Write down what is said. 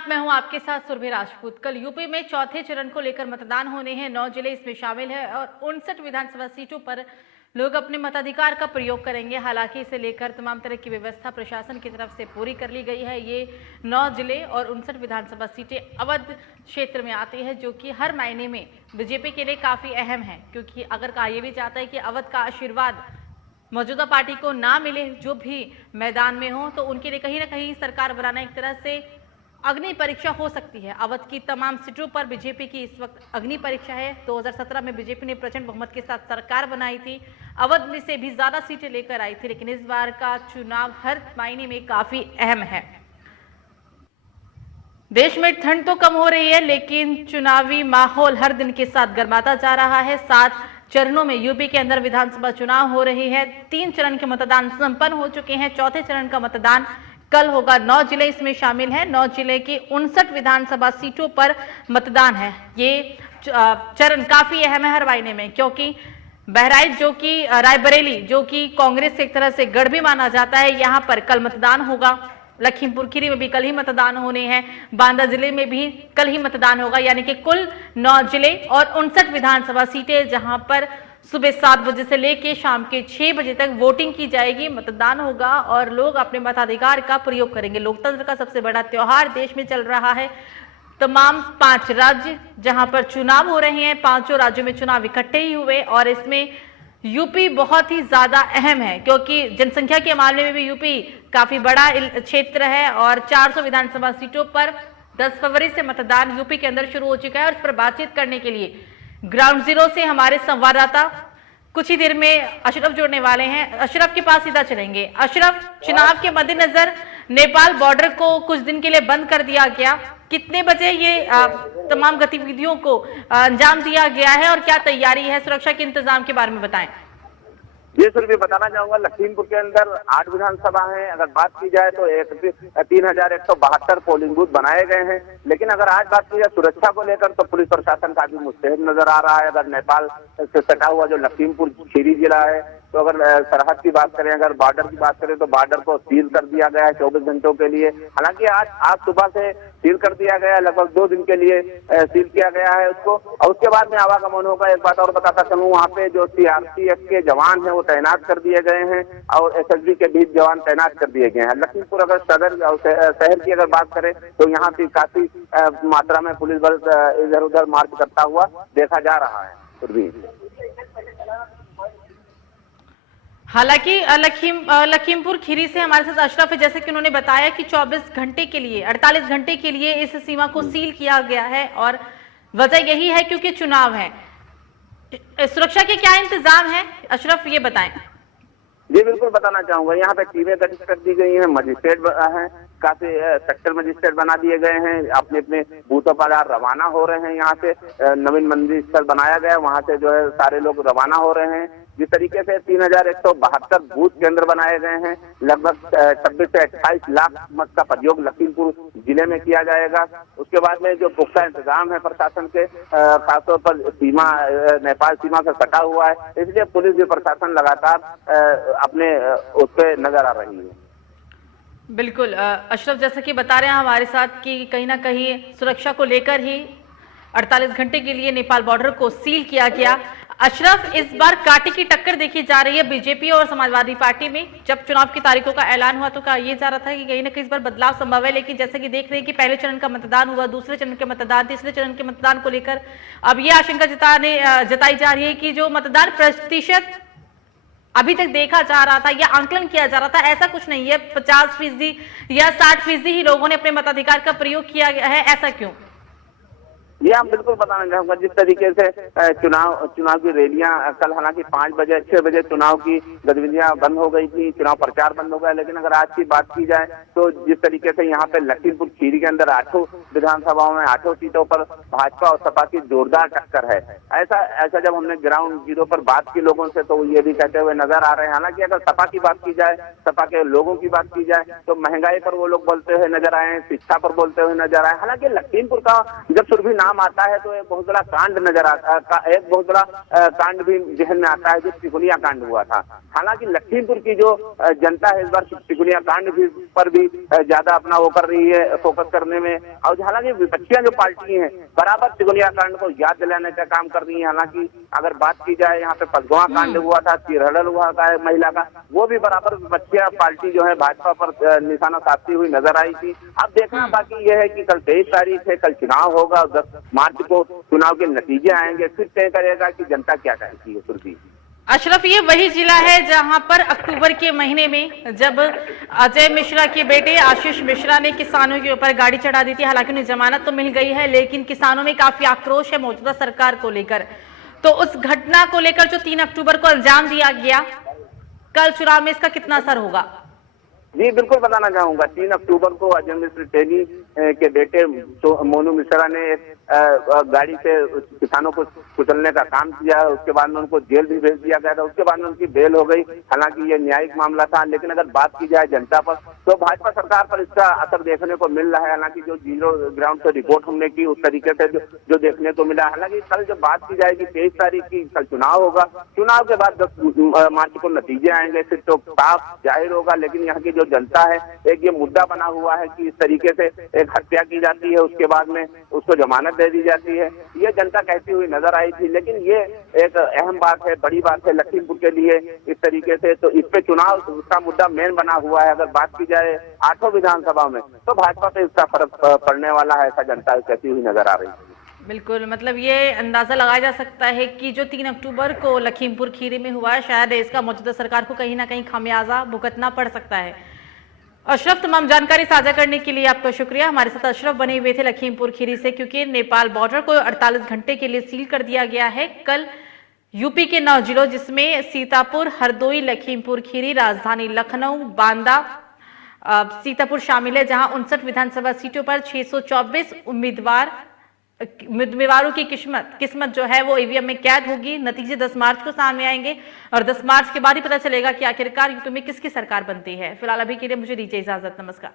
आप, मैं हूं आपके साथ सुरभि राजपूत। कल यूपी में चौथे चरण को लेकर मतदान होने हैं। 9 जिले इसमें शामिल है और 59 विधानसभा सीटों पर लोग अपने मताधिकार का प्रयोग करेंगे। हालांकि इसे लेकर तमाम तरह की व्यवस्था प्रशासन की तरफ से पूरी कर ली गई है। ये 9 जिले और 59 विधानसभा सीटें अवध क्षेत्र में आती है, जो कि हर मायने में बीजेपी के लिए काफी अहम है, क्योंकि अगर कहा यह भी चाहता है कि अवध का आशीर्वाद मौजूदा पार्टी को ना मिले, जो भी मैदान में हो, तो उनके लिए कहीं ना कहीं सरकार बनाना एक तरह से अग्नि परीक्षा हो सकती है। अवध की तमाम सीटों पर बीजेपी की इस वक्त अग्नि परीक्षा है। 2017 में बीजेपी ने प्रचंड बहुमत के साथ सरकार बनाई थी, अवध में से भी ज्यादा सीटें लेकर आई थी, लेकिन इस बार का चुनाव हर मायने में काफी अहम है। देश में ठंड तो कम हो रही है, लेकिन चुनावी माहौल हर दिन के साथ गर्माता जा रहा है। 7 चरणों में यूपी के अंदर विधानसभा चुनाव हो रही है। 3 चरण के मतदान संपन्न हो चुके हैं। चौथे चरण का मतदान कल होगा। 9 जिले इसमें शामिल हैं। 9 जिले की 59 विधानसभा सीटों पर मतदान है। ये चरण काफी अहम है हर मायने में, क्योंकि बहराइच, जो कि रायबरेली, जो कि कांग्रेस के एक तरह से गढ़ भी माना जाता है, यहाँ पर कल मतदान होगा। लखीमपुर खीरी में भी कल ही मतदान होने हैं। बांदा जिले में भी कल ही मतदान होगा। यानी कि कुल 9 जिले और 59 विधानसभा सीटें, जहां पर सुबह 7 बजे से लेकर शाम के 6 बजे तक वोटिंग की जाएगी, मतदान होगा और लोग अपने मताधिकार का प्रयोग करेंगे। लोकतंत्र का सबसे बड़ा त्योहार देश में चल रहा है। तमाम 5 राज्य जहां पर चुनाव हो रहे हैं, 5 राज्यों में चुनाव इकट्ठे ही हुए और इसमें यूपी बहुत ही ज्यादा अहम है, क्योंकि जनसंख्या के मामले में भी यूपी काफी बड़ा क्षेत्र है और 400 विधानसभा सीटों पर 10 फरवरी से मतदान यूपी के अंदर शुरू हो चुका है। और इस पर बातचीत करने के लिए ग्राउंड जीरो से हमारे संवाददाता कुछ ही देर में अशरफ जुड़ने वाले हैं। अशरफ के पास सीधा चलेंगे। अशरफ, चुनाव के मद्देनजर नेपाल बॉर्डर को कुछ दिन के लिए बंद कर दिया गया। कितने बजे ये तमाम गतिविधियों को अंजाम दिया गया है और क्या तैयारी है? सुरक्षा के इंतजाम के बारे में बताएं। ये सिर्फ भी बताना चाहूंगा, लखीमपुर के अंदर 8 विधानसभा है। अगर बात की जाए तो 3172 पोलिंग बूथ बनाए गए हैं। लेकिन अगर आज बात की जाए सुरक्षा को लेकर, तो पुलिस प्रशासन काफी मुस्तैद नजर आ रहा है। अगर नेपाल से सटा हुआ जो लखीमपुर खीरी जिला है, तो अगर सरहद की बात करें, अगर बॉर्डर की बात करें, तो बॉर्डर को सील कर दिया गया है 24 घंटों के लिए। हालांकि आज सुबह से सील कर दिया गया है, लगभग 2 दिन के लिए सील किया गया है उसको, और उसके बाद में आवागमन होगा। एक बात और बताता चलूं, वहाँ पे जो सीआरपीएफ के जवान हैं वो तैनात कर दिए गए हैं और एसएसबी के भी जवान तैनात कर दिए गए हैं। लखीमपुर अगर सदर शहर की अगर बात करें, तो यहाँ पे काफी मात्रा में पुलिस बल इधर उधर मार्च करता हुआ देखा जा रहा है। हालांकि लखीमपुर खीरी से हमारे साथ अशरफ है। जैसे कि उन्होंने बताया कि 24 घंटे के लिए, 48 घंटे के लिए इस सीमा को सील किया गया है और वजह यही है क्योंकि चुनाव है। सुरक्षा के क्या इंतजाम है, अशरफ ये बताएं। जी बिल्कुल बताना चाहूंगा, यहाँ पे टीमें गठित कर दी गई हैं, मजिस्ट्रेट हैं, काफी सेक्टर मजिस्ट्रेट बना दिए गए हैं, अपने अपने बूथों पर रवाना हो रहे हैं। यहाँ से नवीन मंदिर स्थल बनाया गया है, वहाँ से जो है सारे लोग रवाना हो रहे हैं। जिस तरीके से 3172 बूथ केंद्र बनाए गए हैं, लगभग 26 से 28 लाख मत का प्रयोग लखीमपुर जिले में किया जाएगा। उसके बाद में जो पुख्ता इंतजाम है प्रशासन के, खासतौर पर सीमा नेपाल सीमा से सटा हुआ है, इसलिए पुलिस भी प्रशासन लगातार अपने उस पर नजर आ रही है। बिल्कुल अशरफ, जैसा कि बता रहे हैं हमारे साथ कि कहीं ना कहीं सुरक्षा को लेकर ही 48 घंटे के लिए नेपाल बॉर्डर को सील किया गया। अशरफ, इस बार कांटे की टक्कर देखी जा रही है बीजेपी और समाजवादी पार्टी में। जब चुनाव की तारीखों का ऐलान हुआ तो कहा यह जा रहा था कि कहीं ना कहीं इस बार बदलाव संभव है, लेकिन जैसे कि देख रहे हैं कि पहले चरण का मतदान हुआ, दूसरे चरण के मतदान, तीसरे चरण के मतदान को लेकर अब ये आशंका जताई जा रही है कि जो मतदान प्रतिशत अभी तक देखा जा रहा था या आंकलन किया जा रहा था, ऐसा कुछ नहीं है। 50% या 60% ही लोगों ने अपने मताधिकार का प्रयोग किया है। ऐसा क्यों? ये हम बिल्कुल बताना चाहूंगा, जिस तरीके से चुनाव की रैलियां कल, हालांकि 5 बजे 6 बजे चुनाव की गतिविधियां बंद हो गई थी, चुनाव प्रचार बंद हो गया। लेकिन अगर आज की बात की जाए तो जिस तरीके से यहाँ पे लखीमपुर खीरी के अंदर 8 विधानसभाओं में 8 सीटों पर भाजपा और सपा की जोरदार टक्कर है। ऐसा जब हमने ग्राउंड जीरो पर बात की लोगों से, तो ये भी कहते हुए नजर आ रहे हैं। हालांकि अगर सपा की बात की जाए, सपा के लोगों की बात की जाए, तो महंगाई पर वो लोग बोलते हुए नजर आए, शिक्षा पर बोलते हुए नजर आए। हालांकि लखीमपुर का जब सुरभि नाम आता है तो एक बहुत बड़ा कांड नजर आता, एक बहुत बड़ा कांड भी जहन में आता है, जो तिकोनिया कांड हुआ था। हालांकि लखीमपुर की जो जनता है इस बार तिकोनिया कांड भी पर भी ज्यादा अपना वो कर रही है, फोकस करने में। और हालांकि विपक्षियां जो पार्टी हैं बराबर तिकोनिया कांड को याद दिलाने का काम कर रही है। हालांकि अगर बात की जाए, यहाँ पे पसगवा कांड हुआ था, चिरहड़ल हुआ था महिला का, वो भी बराबर विपक्षिया पार्टी जो है भाजपा पर निशाना साधती हुई नजर आई थी। अब देखना बाकी यह है कि कल 23 तारीख है, कल चुनाव होगा, 10 मार्च को चुनाव के नतीजे आएंगे, फिर तय करेगा कि जनता क्या कहती है। सुरभि, अशरफ, ये वही जिला है जहां पर अक्टूबर के महीने में जब अजय मिश्रा के बेटे आशीष मिश्रा ने किसानों के ऊपर गाड़ी चढ़ा दी थी। हालांकि उन्हें जमानत तो मिल गई है, लेकिन किसानों में काफी आक्रोश है मौजूदा सरकार को लेकर। तो उस घटना को लेकर जो 3 अक्टूबर को अंजाम दिया गया, कल चुनाव में इसका कितना असर होगा? जी बिल्कुल बताना चाहूंगा। 3 अक्टूबर को अजय मिश्र टेनी के बेटे मोनू मिश्रा ने गाड़ी से किसानों को कुचलने का काम किया। उसके बाद में उनको जेल भी भेज दिया गया था, उसके बाद में उनकी बेल हो गई। हालांकि ये न्यायिक मामला था, लेकिन अगर बात की जाए जनता पर, तो भाजपा सरकार पर इसका असर देखने को मिल रहा है। हालांकि जो जीरो ग्राउंड से रिपोर्ट हमने की, उस तरीके से जो देखने को मिला। हालांकि कल जब बात की जाएगी 23 तारीख की, कल चुनाव होगा, चुनाव के बाद 10 मार्च को नतीजे आएंगे, फिर तो साफ जाहिर होगा। लेकिन यहाँ की जो जनता है, एक ये मुद्दा बना हुआ है कि इस तरीके से एक हत्या की जाती है, उसके बाद में उसको जमानत दे दी जाती है, ये जनता कहती हुई नजर आई थी। लेकिन ये एक अहम बात है, बड़ी बात है लखीमपुर के लिए इस तरीके से। तो इस पे चुनाव का मुद्दा मेन बना हुआ है। अगर बात की जाए 8 विधानसभा में, तो भाजपा पे इसका फर्क पड़ने वाला है, ऐसा जनता कहती हुई नजर आ रही है। बिल्कुल, मतलब ये अंदाजा लगाया जा सकता है कि जो 3 अक्टूबर को लखीमपुर खीरी में हुआ है, शायद इसका मौजूदा सरकार को कहीं ना कहीं खामियाजा भुगतना पड़ सकता है। अशरफ, तमाम जानकारी साझा करने के लिए आपका शुक्रिया। हमारे साथ अशरफ बने हुए थे लखीमपुर खीरी से, क्योंकि नेपाल बॉर्डर को 48 घंटे के लिए सील कर दिया गया है। कल यूपी के 9 जिलों, जिसमें सीतापुर, हरदोई, लखीमपुर खीरी, राजधानी लखनऊ, बांदा, सीतापुर शामिल है, जहां 59 विधानसभा सीटों पर 624 उम्मीदवारों की किस्मत जो है वो ईवीएम में कैद होगी। नतीजे 10 मार्च को सामने आएंगे और 10 मार्च के बाद ही पता चलेगा कि आखिरकार यूपी में किसकी सरकार बनती है। फिलहाल अभी के लिए मुझे दीजिए इजाजत। नमस्कार।